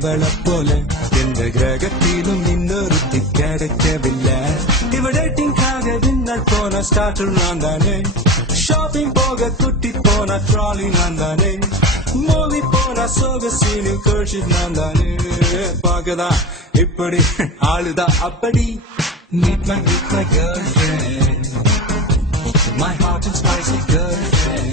இவளை போல எந்த கிரகத்திலும் இன்னொருத்தி கிடைக்கவில்லை. இவ டேட்டிங்காக டின்னர் போன ஸ்டார்டர் நான் தானே, ஷாப்பிங் போக குட்டி போன ட்ராலி நான் தானே, மூவி போன சோக சீனு கர்ஷிப் நான் தானே. பார்க்கதான் இப்படி ஆளுதான் அப்படி. Meet my girlfriend, my hot and spicy girlfriend.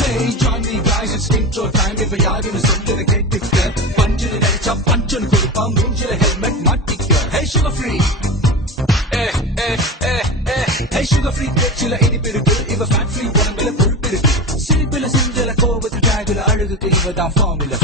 Hey, join me guys, it's intro time. If I are gonna send it, get it clear. Punching it, it's a punch and go pam, moonjil helmet, matic. Hey, sugar free. Hey, sugar free, chilla any pirukku. Iva fat free, உடம்புல கொழுப்பு இருக்கு. சிரிப்புல சிந்தல கோபத்து டாகுல அழகுக்கு இவ தான் formula.